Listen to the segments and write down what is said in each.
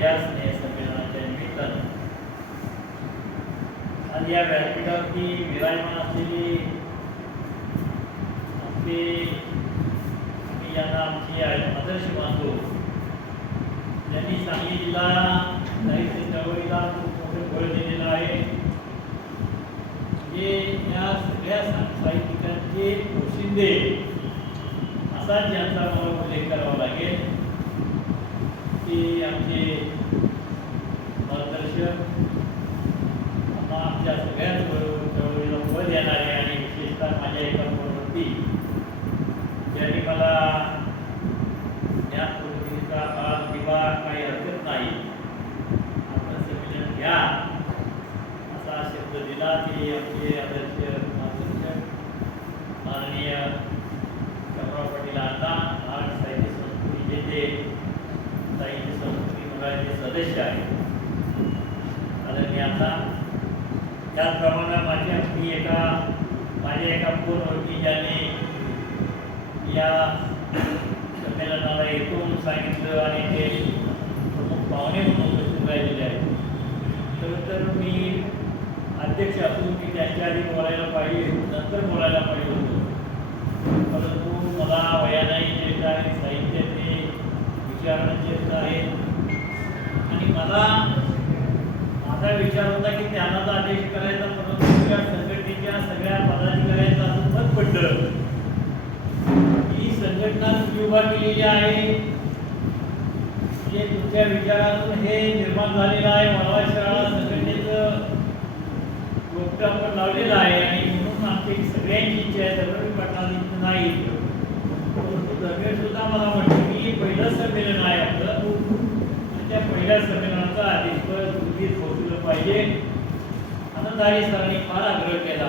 या स्नेहसंमेलनाच्या निमित्तानं. आणि या व्यासपीठावरती विराजमान असलेली आमचे यांना आमची आदर्श मानतो त्यांनी सांगली जिल्हा साहित्य चळवळीला खूप मोठे बळ दिलेलं आहे. हे या सगळ्या साहित्यिकांचे पोशिंदे असाच यांचा मला उल्लेख करावा लागेल. ते आमचे मार्गदर्शक आमच्या सगळ्याच बरोबर लागण्याची व्यक्त आहे. आणि मला माझा विचार होता की त्यांना तर आदेश करायचा परंतु या संघटनेच्या सगळ्या पदाधिकाऱ्यांचं असं मत पडलं. ही संघटना उभा केलेली आहे. जे तुमच्या विचारातून हे निर्माण झालेलं आहे मालवा शहराला संघटनेचं गोष्ट आपण लावलेलं आहे आणि म्हणून आमची सगळ्यांची इच्छा आहे दगड पाटणारी नाही. परंतु दगड सुद्धा मला म्हटलं पहिलं संमेलन आहे आपलं. त्या पहिल्या संमेलनाचा अधिक पोहोचलं पाहिजे. आनंदारी सरांनी फार आग्रह केला.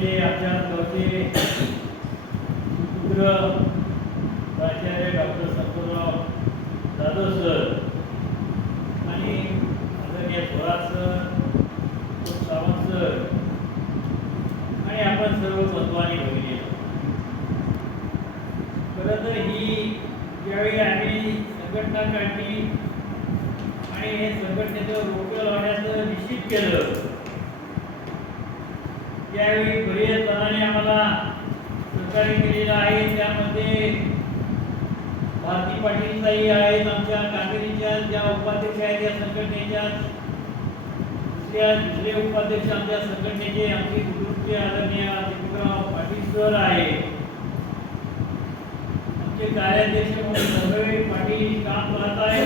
असलेले आमच्या गावचे पुत्र प्राचार्य डॉक्टर संतोराव जाधव सर ताई आहेत आमच्या कामेरीच्या ज्या उपाध्यक्ष आहेत या संघटनेच्या जे उपाध्यक्ष आमच्या संघटनेचे आमचे ग्रुपचे आदरणीय दीपकराव पाटील सर आहे. आमचे कार्याध्यक्ष म्हणून पाटील काम पाहत आहे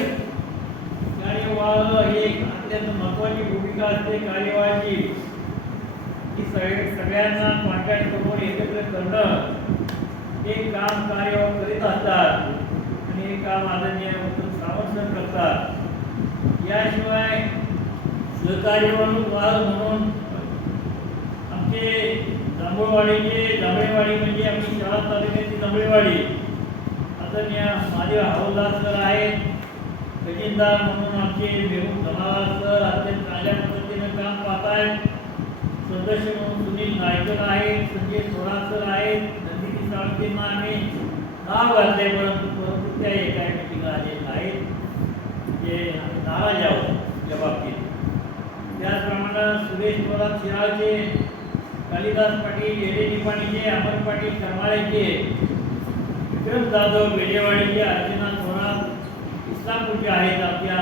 कार्यवाह एक अत्यंत महत्वाची भूमिका असते कार्यवाहाची. की सगळे सगळ्यांना कॉन्टॅक्ट करून एकत्र करणं. हे काम कार्य करीत असतात. हे काम आदरणीय उत्तम सावंत करतात. याशिवाय सहकार्य म्हणून वाद म्हणून आमचे जांभूळवाडीचे जांभळेवाडी म्हणजे आमची शाळा तालुक्याची जांभळेवाडी. आदरणीय माझे हवलदार सर आहेत. खजिनदार म्हणून आमचे मेहून धमाला सर अत्यंत चांगल्या पद्धतीनं काम पाहत आहेत सदस्य म्हणून सुनील नायकर आहेत संजय सोळा सर आहेत. नंदिनी साळकेंना आम्ही नाव घातले परंतु कुठल्याही एका मिटिंगला आले नाहीत जे नाराज आहोत या बाबतीत. त्याचप्रमाणे सुरेश थोरात शिराळचे कालिदास पाटील येडे निपाणीचे अमर पाटील करमाळ्याचे विक्रम जाधव वेडेवाडीचे अर्चना थोरात इस्लामपूरचे आहेत आपल्या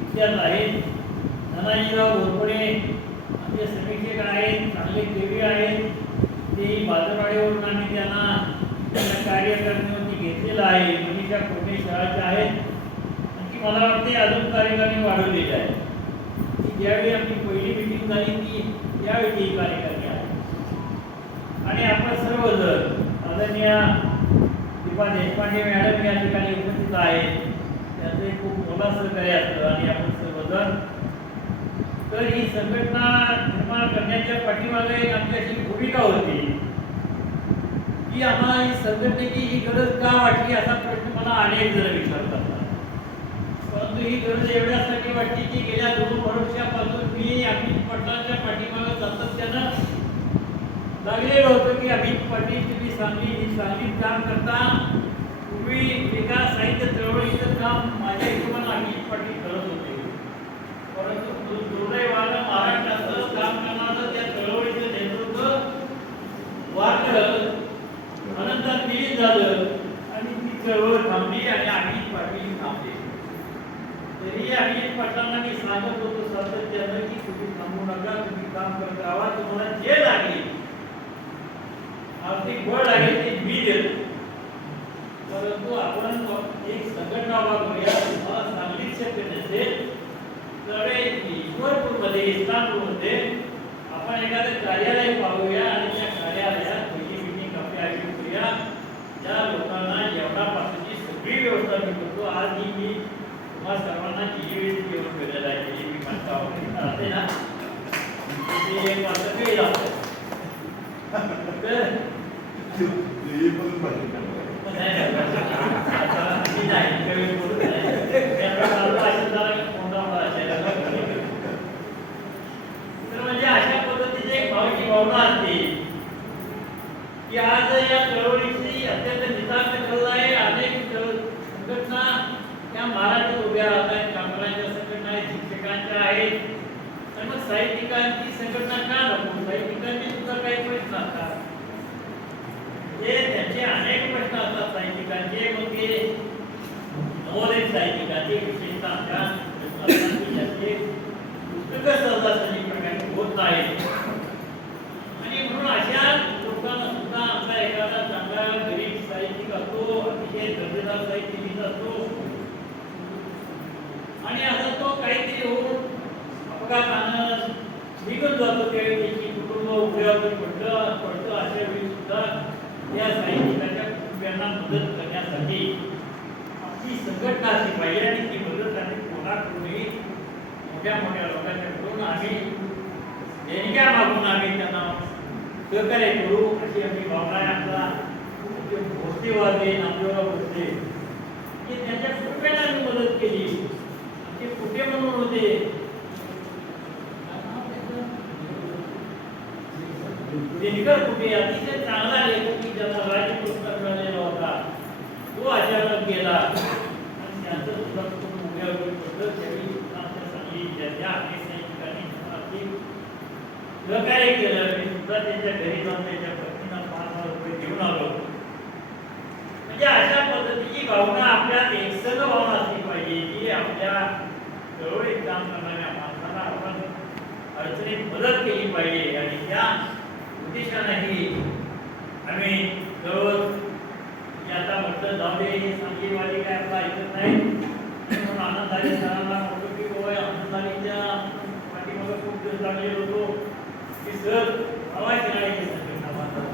इतिहास आहेत. धनाजीराव घोरपडे आमचे समीक्षक आहेत चांगले केवी आहेत. तेही बाजारवाडीवरून आम्ही त्यांना त्यांना घेतलेलं आहे. मनीषा कोटे आहेत. आणखी मला वाटते अजून कार्यकारणी वाढवलेली आहे की ज्यावेळी आपली पहिली मिटिंग झाली ती त्यावेळी ती कार्यकारिणी आहे. आणि आपण सर्वजण आदरणीय दीपा देशपांडे मॅडम या ठिकाणी उपस्थित आहेत. त्याचे खूप मोठा सहकार्य असतं आणि आपण सर्वजण. तर ही संघटना निर्माण करण्याच्या पाठीमागे आमच्याशी अशी भूमिका होती. की आम्हाला ही संघटनेची ही गरज का वाटली असा प्रश्न मला अनेक जण विचारतात. परंतु ही गरज एवढ्यासाठी वाटते की गेल्या दोन वर्षापासून मी अमित पटलांच्या पाठीमागे सातत्यानं लागलेलो होतो की अमित पाटील तुम्ही सांगली ही सांगलीत काम करता. पूर्वी एका साहित्य चळवळीचं काम माझ्या हिशोबाने अमित पाटील करत होते परंतु दु- दुर्दैवानं महाराष्ट्राचं काम करणारं त्या चळवळीचं नेतृत्व वाढलं अनंतर निधीच झालं आणि ती चळवळ थांबली आणि अमित पाटील थांबले तरी अमित पाटलांना मी सांगत होतो सातत्यानं की तुम्ही थांबू नका तुम्ही काम करत राहा. तुम्हाला जे लागेल आर्थिक बळ लागेल ते मी देतो. परंतु आपण एक संघटना वापरूया तुम्हाला सांगलीच शक्य नसेल तर ईश्वरपूरमध्ये इस्लामपूरमध्ये आपण एखादं कार्यालय पाहूया आणि त्या कार्यालयात पहिली मिटिंग आपली आयोजित करूया. ज्या लोकांना जेवणापासूनची सगळी व्यवस्था मी करतो. आज ही मी まあ、そのなき有意義をくれない意味またをくだ。さいな。CM は得意だ。で、言うことばっかり。見ないということ साहित्यिकांचे मग ते नवोदित विशेषतः आमच्या प्रश्न पुस्तकं सहजासहजी प्रकाशित होत नाहीत आणि म्हणून अशा लोकांना सुद्धा आमचा एखादा चांगला गरीब साहित्यिक असतो अतिशय दर्जेदार साहित्य लिहित असतो. आणि आता तो काहीतरी होऊन अपघातानं निघून जातो त्यावेळी त्याची कुटुंब उभ्यावर पडलं पडतं अशा वेळी सुद्धा या साहित्यिकाच्या कुटुंबियांना मदत करण्यासाठी आपली संघटना असली पाहिजे आणि ती मदत आणि कोणाकडूनही मोठ्या मोठ्या लोकांच्याकडून आम्ही देणग्या मागून आम्ही त्यांना सहकार्य करू. अशी आमची भावना आहे. आमचा आमचे नामदेवराव भोसले की त्यांच्या कुटुंबाला आम्ही मदत केली. आमचे कुठे म्हणून होते? दिनकर कुठे? अतिशय चांगला लेखक की ज्याला राज्य पुरस्कार मिळालेला होता तो अचानक गेला आणि त्यांचं सुद्धा कुटुंब उभ्यावर पडलं त्यावेळी सुद्धा आमच्या सहकार्य केलं मी सुद्धा त्यांच्या घरी जाऊन त्यांच्या पत्नीला पाच हजार रुपये घेऊन आलो म्हणजे अशा पद्धतीची भावना आपल्यात एकसंघ भावना असली पाहिजे की आपल्या चळवळीत काम करणाऱ्या माणसाला आपण अडचणीत मदत केली पाहिजे. आणि त्या उद्देशानेही आम्ही जवळ मी आता म्हटलं जाऊ दे हे सांगलीवाली काय आपला ऐकत नाही म्हणून आनंदाने सरांना म्हटलं की बाबा आनंदानीच्या पाठीमागं खूप दिवस लागले होतो की सर हवाय खेळायची संघटना बांधा.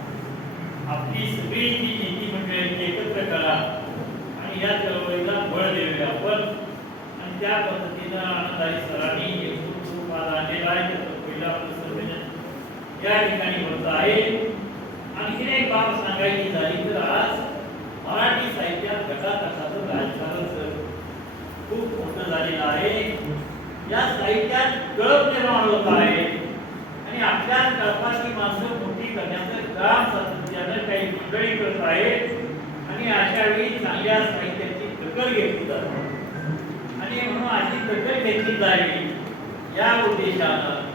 आपली सगळी जी नेती मंडळी एकत्र करा आणि या चळवळीला बळ देऊया आपण आणि त्या पद्धतीनं आनंदारी सरांनी हे खूप खूप आहे आपलं सर्वजण या ठिकाणी होत आहे. आणखीन एक बाब सांगायची झाली तर आज मराठी साहित्यात गटातटाचं राजकारण सर खूप मोठं झालेलं आहे. या साहित्यात गळप निर्माण होत आहे. आणि आपल्या कल्पाची माणसं मोठी करण्याचं काम सातत्यानं काही मंडळी करत आहेत. आणि अशा वेळी चांगल्या साहित्याची दखल घेतली जाते अशी दखल घेतली जावी या उद्देशानं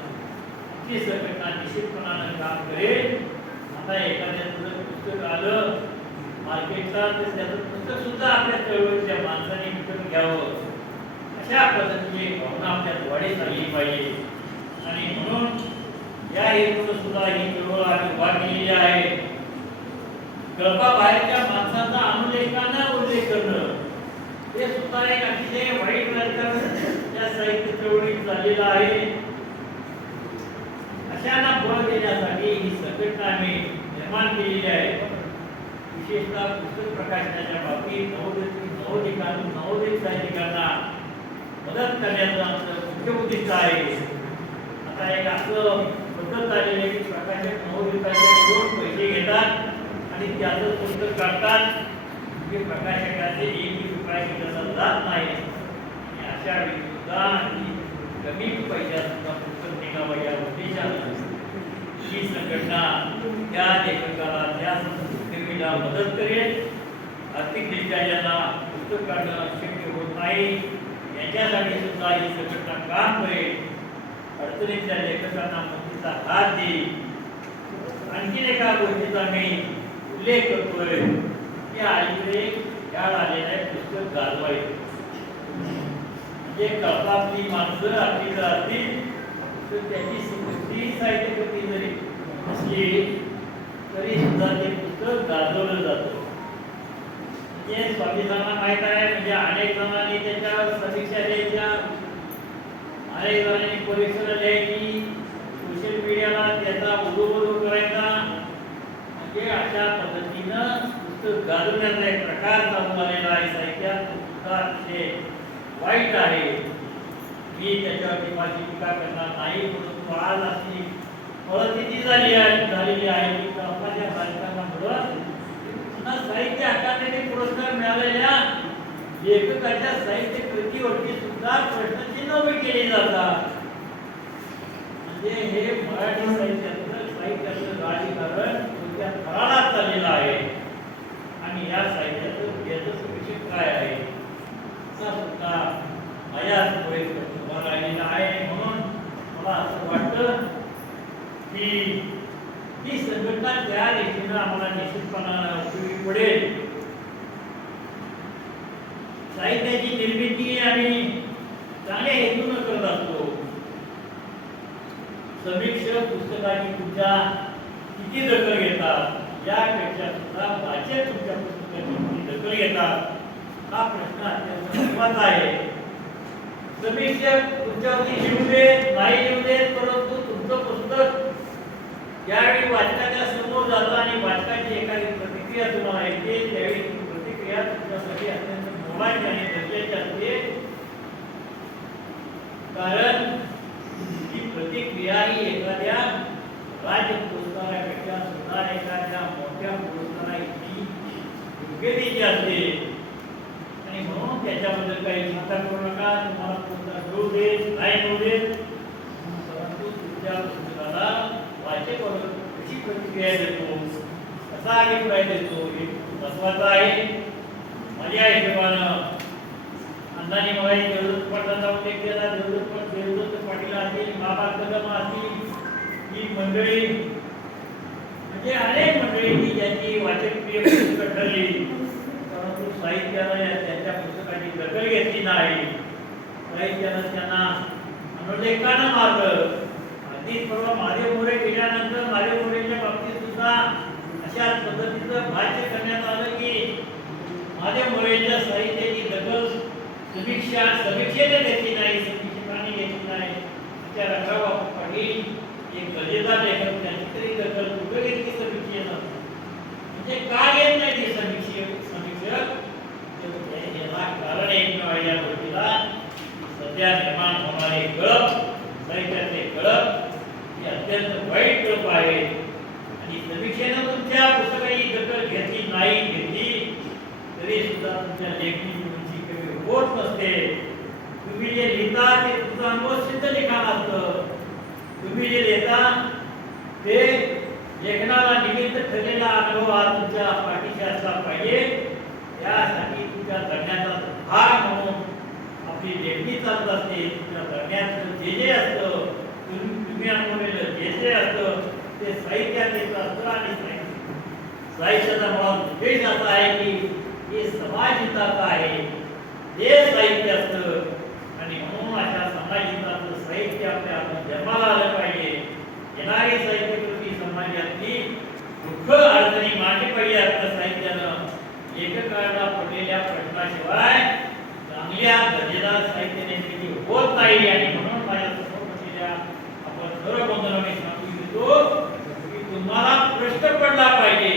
ती संघटना निश्चितपणानं काम करेल. आता एखाद्याचं पुस्तक आलं मार्केटला तर त्याचं पुस्तक सुद्धा आपल्या चळवळीच्या माणसाने विकत घ्यावं. अशा पद्धतीची भावना आपल्यात वाढीस आली पाहिजे. आणि म्हणून या हेतून सुद्धा ही चळवळ आम्ही उभा केलेली आहे. कल्पा बाहेरच्या माणसाचा अनुलेखानं उल्लेख करणं. हे सुद्धा एक अतिशय वाईट वर्तन त्या साहित्य चळवळीत झालेलं आहे. अशांना बळ देण्यासाठी ही संघटना आम्ही निर्माण केलेली आहे विशेषतः पुस्तक प्रकाशनाच्या बाबतीत नवोदित नवोदिका नवोदित साहित्यिकांना मदत करण्याचं आमचं मुख्य उद्दिष्ट आहे. आता एक असं पद्धत झालेली आहे की प्रकाशक दोन पैसे घेतात आणि त्याचं पुस्तक काढतात. हे प्रकाशकाचे एक रुपया घेतला जात नाही अशा वेळी सुद्धा ही कमी पैशात सुद्धा पुस्तक निघावं या उद्देशानं ही संघटना त्या लेखकाला त्या संस्कृतीला मदत करेल आर्थिक दृष्ट्या ज्यांना पुस्तक काढणं शक्य होत नाही याच्यासाठी सुद्धा ही संघटना काम करेल अडचणीतल्या लेखकांना मदतीचा हात देईल आणखीन एका गोष्टीचा मी उल्लेख करतोय की अलीकडे याड आलेलं आहे पुस्तक गाजवायचं म्हणजे कळपातली माणसं आपली असतील तर त्याची स्मृती साहित्यकृती जरी असली तरी सुद्धा ते पुस्तक गाजवलं जातं. म्हणजे स्वामींना माहीत आहे म्हणजे अनेक जणांनी त्याच्यावर समीक्षा द्यायच्या अनेक जणांनी परीक्षा द्यायची सोशल मीडियाला त्याचा उदोबदो करायचा. म्हणजे अशा पद्धतीनं पुस्तक एक प्रकार चालू आलेला आहे साहित्यात तो सुद्धा अतिशय वाईट आहे मी त्याच्यावरती माझी टीका करणार नाही परंतु आज अशी परिस्थिती झाली आहे झालेली आहे. की कळपाच्या बालकांमुळं पुन्हा साहित्य अकादमी पुरस्कार मिळालेल्या लेखकाच्या साहित्य कृतीवरती सुद्धा प्रश्नचिन्ह उभे केली जातात. म्हणजे हे मराठी साहित्याचं साहित्याचं राजकारण तुमच्या थराडात चाललेलं आहे. आणि या साहित्याचं याचं विषय म्हणजे काय आहे? सुद्धा माझ्या डोळे राहिलेला आहे. म्हणून मला असं वाटतं की ही संघटना त्या दिशेनं आम्हाला निश्चितपणा उपयोगी पडेल. साहित्याची निर्मिती आम्ही चांगल्या हेतून करत असतो. समीक्षक पुस्तकाची तुमच्या किती दखल घेतात? यापेक्षा सुद्धा वाचक तुमच्या पुस्तकाची दखल घेतात. हा प्रश्न अत्यंत महत्त्वाचा आहे. समीक्षक तुमच्यावरती लिहू दे नाही लिहू दे परंतु तुमचं पुस्तक ज्यावेळी वाचकाच्या समोर जातं आणि वाचकाची एखादी प्रतिक्रिया तुम्हाला येते. त्यावेळी ती प्रतिक्रिया तुमच्यासाठी अत्यंत मोलाची आणि गरजेची असते. कारण ही प्रतिक्रिया ही एखाद्या राज्य पुरस्कारापेक्षा सुद्धा एखाद्या मोठ्या पुरस्कारा इतकी योग्यतेची असते. आणि म्हणून त्याच्याबद्दल काही चिंता करू नका. तुम्हाला पुरस्कार मिळू देत नाही मिळू देत. परंतु तुमच्या पुस्तकाला वाचक कशी प्रतिक्रिया देतो? कसा अभिप्राय देतो? हे महत्वाचं आहे. माझ्या हिशोबानं अण्णांनी मला देवदत्त पाटलांचा उल्लेख केला. देवदत्त पाट देवदत्त पाटील असतील बाबा कदम असतील ही मंडळी म्हणजे अनेक मंडळी की ज्यांची वाचनप्रिय पुस्तकं ठरली परंतु साहित्यानं त्यांच्या पुस्तकाची दखल घेतली नाही. साहित्यानं त्यांना अनुलेखानं मारलं. अगदी परवा महादेव मोरे गेल्यानंतर महादेव मोरेच्या बाबतीत सुद्धा अशा पद्धतीचं भाष्य करण्यात आलं की महादेव मोरेच्या साहित्याची दखल समीक्षा समीक्षेने घेतली नाही समीक्षकांनी घेतली नाही. त्या रंगाबा पाटील एक गजेदार लेखक त्याची तरी दखल कुठं घेतली समीक्षेनं म्हणजे का घेत नाही ते समीक्षक? समीक्षक तर याला कारण एकमेव आहे या गोष्टीला. सध्या निर्माण होणारे कळप साहित्यातले कळप हे अत्यंत वाईट कळप आहे. आणि समीक्षेनं तुमच्या पुस्तकाची दखल घेतली नाही घेतली. तरी सुद्धा तुमच्या लेखणी तुमची कमी होत नसते. तुम्ही जे लिहिता ते तुमचा अनुभव सिद्ध लिखाण असतं. तुम्ही जे लिहिता ते लेखनाला निमित्त ठरलेला अनुभव हा तुमच्या पाठीशी असला पाहिजे. त्यासाठी तुमच्या करण्याचा भाग म्हणून आपली लेखणी चालत असते तुमच्या करण्याचं जे जे असतं तुम्ही तुम्ही अनुभवलेलं जे जे असतं ते साहित्यात येत असतं आणि साहित्य साहित्याचा मुळात उद्देश असा आहे की हे समाज हिताचं आहे हे साहित्य असतं. आणि म्हणून अशा समाज हिताचं साहित्य आपल्या जन्माला आलं पाहिजे. येणारी साहित्यकृती समाजातली दुःख अडचणी मांडली पाहिजे आपल्या साहित्यानं. लेखकाला पडलेल्या प्रश्नाशिवाय चांगल्या दर्जेदार साहित्य निर्मिती होत नाही आणि म्हणून माझ्यासमोर आपण सर्व बंधनाने सांगू इच्छितो की तुम्हाला प्रश्न पडला पाहिजे.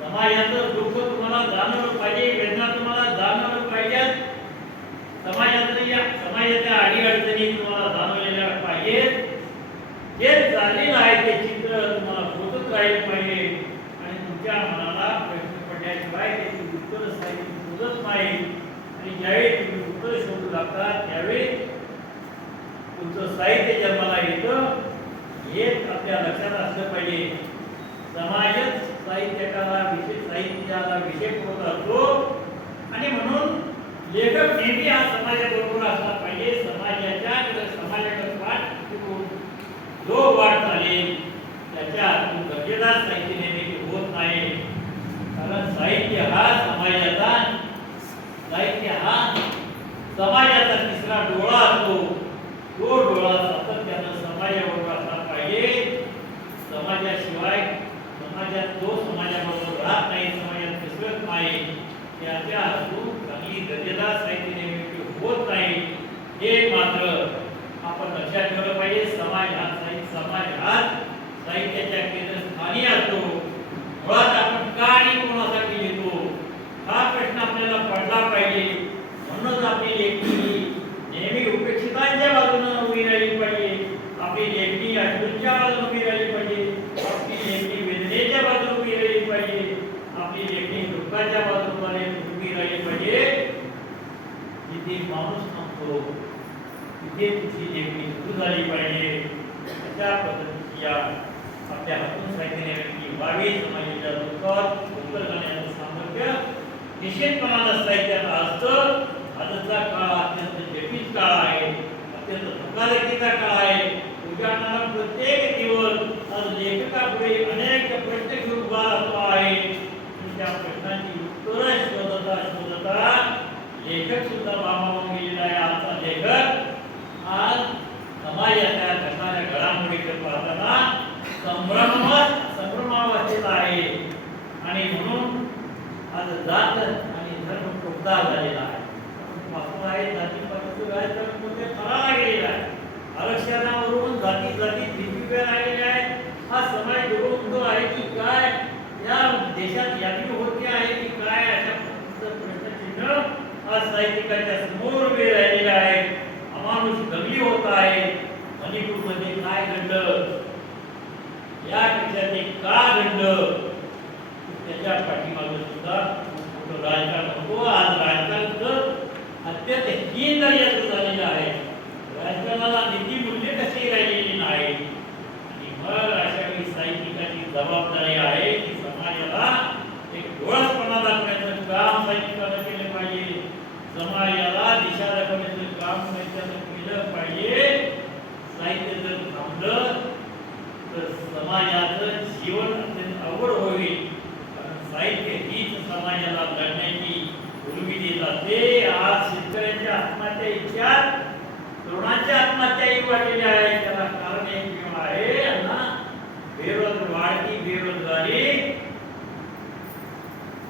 समाजाचं दुःख तुम्हाला जाणवलं पाहिजे वेदना तुम्हाला जाणवलं पाहिजेत समाजातल्या समाजाच्या अडीअडचणी तुम्हाला जाणवलेल्या पाहिजेत. जे चाललेलं आहे ते चित्र तुम्हाला होतच राहील पाहिजे. आणि तुमच्या मनाला प्रश्न पडल्याशिवाय त्याची उत्तर साहित्य शोधत नाही. आणि ज्यावेळी तुम्ही उत्तर शोधू लागता त्यावेळी तुमचं साहित्य जन्माला येतं हे आपल्या लक्षात असलं पाहिजे. समाजच साहित्यकाला विशेष साहित्याला विषय पुरवत असतो. आणि म्हणून लेखक नेहमी हा समाजाबरोबर असला पाहिजे. समाजाच्या समाजाकडे वाट ठेवून जो वाट चालेल त्याच्या हातून दर्जेदार साहित्य निर्मिती होत नाही. कारण साहित्य हा समाजाचा साहित्य हा समाजाचा तिसरा डोळा असतो. तो डोळा सातत्यानं समाजाबरोबर असला पाहिजे. समाजाशिवाय समाजात तो समाजाबरोबर राहत नाही समाजात मिसळत नाही त्याच्या हातून ही दर्जेदार साहित्य निर्मिती होत नाही हे मात्र आपण लक्षात ठेवलं पाहिजे. समाज हा साहित्य समाज हा साहित्याच्या केंद्रस्थानी असतो. मुळात आपण का आणि कोणासाठी लिहितो? हा प्रश्न आपल्याला पडला पाहिजे. म्हणूनच आपली लेखणी नेहमी उपेक्षितांच्या बाजूनं उभी राहिली पाहिजे आपली लेखणी अश्रूंच्या बाजूने उभी राहिली पाहिजे आपली लेखणी वेदनेच्या बाजूने उभी राहिली पाहिजे आपली लेखणी दुःखाच्या बाजूने उभी राहिली पाहिजे जिथे माणूस थांबतो. तिथे तिची लेखणी सुरू झाली पाहिजे. अशा पद्धतीची या आपल्या हातून साहित्य व्यक्ती व्हावी समाजाच्या दुःखात उत्तर करण्याचं सामर्थ्य निश्चितपणानं साहित्यात असतं आजचा काळ अत्यंत जटिल काळ आहे. अत्यंत धक्काधक्कीचा काळ आहे. उजाडणारा प्रत्येक दिवस आज लेखकापुढे अनेक प्रश्न घेऊन उभा राहतो आहे. त्या प्रश्नांची उत्तरं शोधता शोधता लेखक सुद्धा बामावून गेलेला आहे आजचा लेखक. आज समाजाच्या घडणाऱ्या घडामोडीकडे पाहताना संभ्रमात संभ्रमावस्थेत आहे. आणि म्हणून आज जात आणि धर्म टोकदार झालेला आहे? आपण पाहतो आहे जातीपातीचं राजकारण कोणत्या थराला गेलेला आहे. आरक्षणावरून जाती जाती वेगवेगळ्या आलेल्या आहेत. हा समाज दुरुस्त आहे की काय? या देशात यादी होती आहे की काय अशा पद्धतीचं प्रश्नचिन्ह आज साहित्यिकाच्या समोर वेळ राहिलेला आहे अमानुष दंगली होत आहे मणिपूरमध्ये काय घडलं यापेक्षा ते का घडलं त्याच्या पाठीमागे सुद्धा मोठं राजकारण होतो आज राजकारण तर अत्यंत हीन दर्जाचं झालेलं आहे राजकारणाला नीती मूल्य कशी राहिलेली नाही आणि मग अशा वेळी साहित्यिकाची जबाबदारी आहे की समाजाला एक डोळसपणा दाखवण्याचं काम साहित्यिकानं केलं पाहिजे समाजाला दिशा दाखवण्याचं काम साहित्यानं केलं पाहिजे साहित्य जर थांबलं तर समाजाचं जीवन अत्यंत अवघड होईल कारण साहित्य हीच समाजाला लढण्याची उर्मी देत असते आज शेतकऱ्यांच्या आत्महत्या इतक्या तरुणांच्या आत्महत्याही वाढलेल्या आहेत त्याला कारण एक बेरोजगारी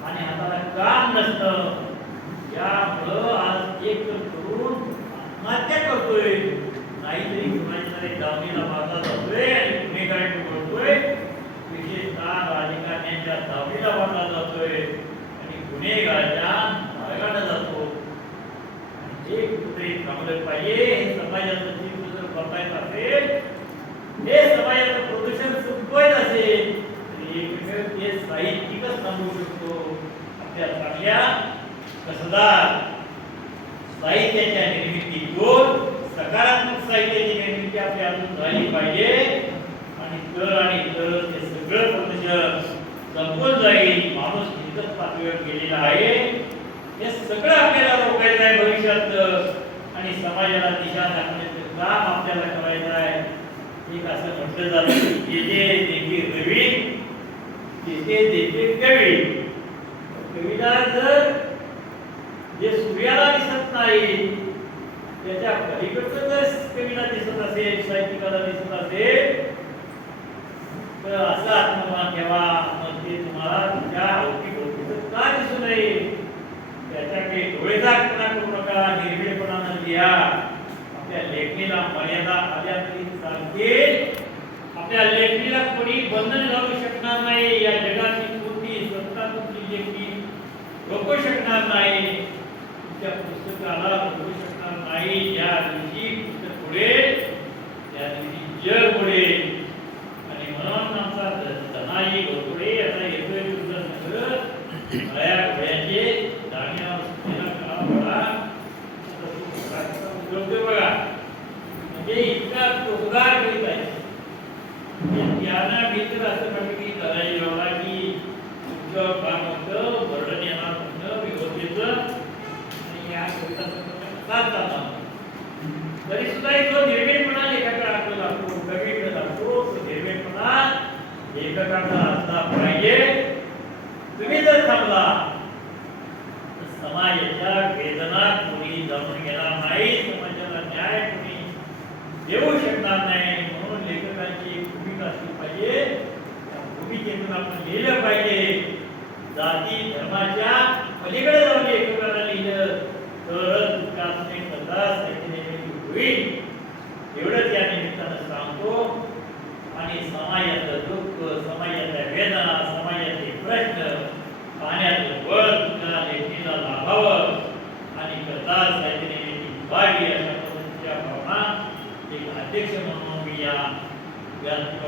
आणि हाताला काम नसतं यामुळं आज एक तरुण आत्महत्या करतोय नाहीतरी कुणाच्या दावणीला जातोय आणि गुन्हेगारी करतोय विशेषतः राजकारण्यांच्या दावणीला जातोय. आणि गुन्हेगाराच्या मार्गाने जातो. कुठे थांबलं पाहिजे हे समाजाचं चित्र जर बघायचं असेल हे समाजाचं प्रदूषण सुटवायचं असेल तर एकमेव ते साहित्यिकच थांबवू शकतो. आपल्या चांगल्या कसदार साहित्याच्या निर्मितीतून सकारात्मक साहित्याची निर्मिती आपल्या अजून झाली पाहिजे. आणि तर आणि तर ते सगळं प्रदूषण संपून जाईल. माणूस इतकं पातळीवर गेलेला आहे. हे सगळं आपल्याला रोखायचं आहे भविष्यात. आणि समाजाला दिशा दाखवण्याचं काम आपल्याला करायचं आहे. एक असं म्हटलं जातं की जेथे देखे रवी तेथे देखे कवी. कवीला जर जे सूर्याला दिसत नाही त्याच्या पलीकडचं जर कवीला दिसत असेल साहित्यिकाला दिसत असेल तर असं आत्ममान ठेवा. मग ते तुम्हाला तुमच्या अवतीभोवतीचं का दिसू नये? त्याच्याकडे डोळेझाकपणा करू नका निर्भीडपणानं लिहा. आपल्या लेखणीला मर्यादा आल्या तरी चालतील आपल्या लेखणीला कोणी बंधन घालू शकणार नाही. या जगाची कोणती सत्ता तुमची लेखणी रोखू शकणार नाही. तुमच्या पुस्तकाला रोखू शकणार नाही ज्या दिवशी पुस्तक पुढेल त्या दिवशी जग पुढेल आणि म्हणून आमचा धनाई घोटोडे आता येतोय तुमचं सगळं गळ्या घोड्याचे दाण्यावर सुनेला कळा पडा आता तो घोडा उजवतोय बघा म्हणजे इतका टोकदार करीत आहे म्हणजे त्यानं मी तर असं म्हटलं की धनाई बाबा की तुमचं काम होतं वर्णन येणार होतं विरोधीचं आणि या कविता साथ चालला तरी सुद्धा एक जो निर्भीडपणा लेखकाला आपल्याला लागतो कवीकडे लागतो तो निर्भीडपणा लेखकाचा असला पाहिजे तुम्ही जर समाजाच्या वेदना कोणी जाणून गेला नाही समाजाला न्याय कोणी देऊ शकणार नाही म्हणून लेखकांची भूमिका असली पाहिजे. त्या भूमिकेतून आपण लिहिलं पाहिजे. जाती धर्माच्या पलीकडे जाऊन लेखकाला लिहिलं तरच विकासने सदा निर्मिती होईल. एवढंच या निमित्तानं सांगतो. आणि समाजाचं दुःख समाजाच्या वेदना समाजाचे प्रश्न पाण्याचं वर तुझ्या लेखीला लाभावं. आणि कथा साहित्य निवावी अशा पद्धतीच्या भावना एक अध्यक्ष म्हणून मी या व्यक्त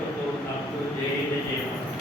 करतो. आपलं जय जय